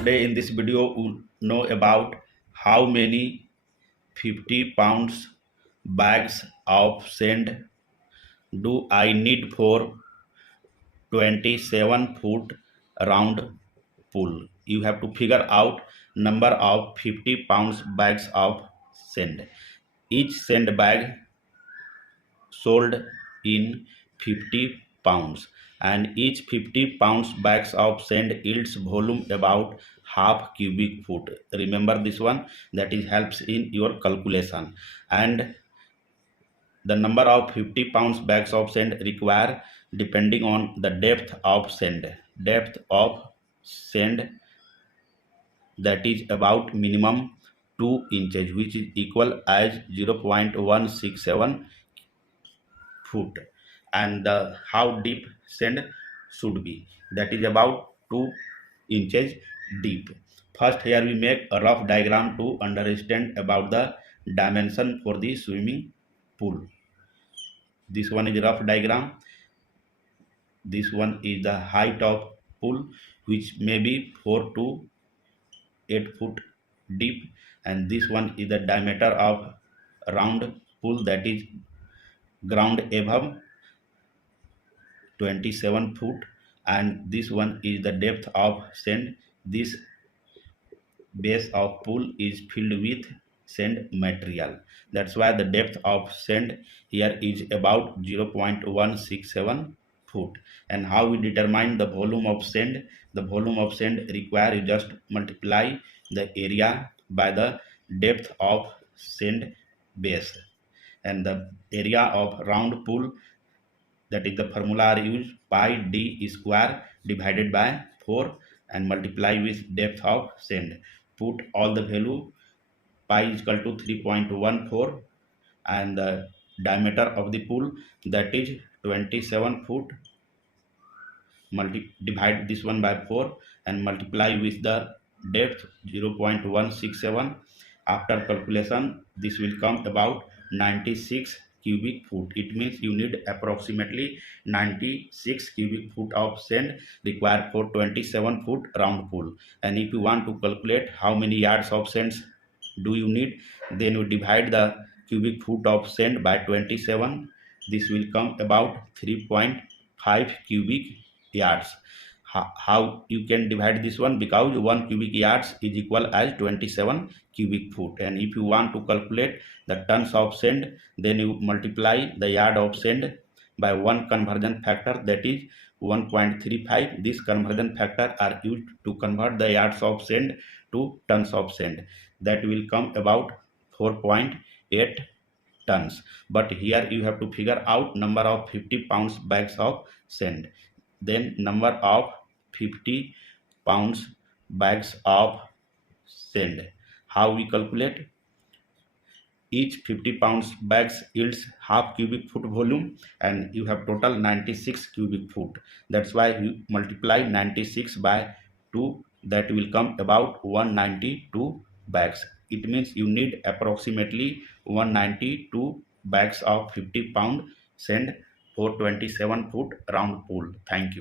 Today in this video we'll know about how many 50 pounds bags of sand do I need for 27-foot round pool. You have to figure out number of 50 pounds bags of sand. Each sand bag sold in 50 pounds, and each 50 pounds bags of sand yields volume about half cubic foot. Remember this one, that is helps in your calculation. And the number of 50 pounds bags of sand require depending on the depth of sand, that is about minimum 2 inches, which is equal as 0.167 foot, and the how deep sand should be, that is about 2 inches deep. First, here we make a rough diagram to understand about the dimension for the swimming pool. This one is rough diagram. This one is the height of pool, which may be 4 to 8 foot deep, and this one is the diameter of round pool, that is ground above 27 foot, and this one is the depth of sand. This base of pool is filled with sand material, that's why the depth of sand here is about 0.167 foot. And how we determine the volume of sand? The volume of sand require you just multiply the area by the depth of sand base, and the area of round pool, that is the formula are used pi d square divided by 4 and multiply with depth of sand. Put all the value. Pi is equal to 3.14, and the diameter of the pool, that is 27 foot. Divide this one by 4 and multiply with the depth 0.167. After calculation, this will come about 96 cubic foot. It means you need approximately 96 cubic foot of sand required for 27 foot round pool. And if you want to calculate how many yards of sand do you need, then you divide the cubic foot of sand by 27. This will come about 3.5 cubic yards. How you can divide this one? Because 1 cubic yards is equal as 27 cubic foot. And if you want to calculate the tons of sand, then you multiply the yard of sand by one conversion factor, that is 1.35. This conversion factor are used to convert the yards of sand to tons of sand. That will come about 4.8 tons. But here you have to figure out number of 50 pounds bags of sand. Then number of 50 pounds bags of sand. How we calculate? Each 50 pounds bags yields half cubic foot volume, and you have total 96 cubic foot. That's why you multiply 96 by 2, that will come about 192 bags. It means you need approximately 192 bags of 50 pound sand for 27 foot round pool. Thank you.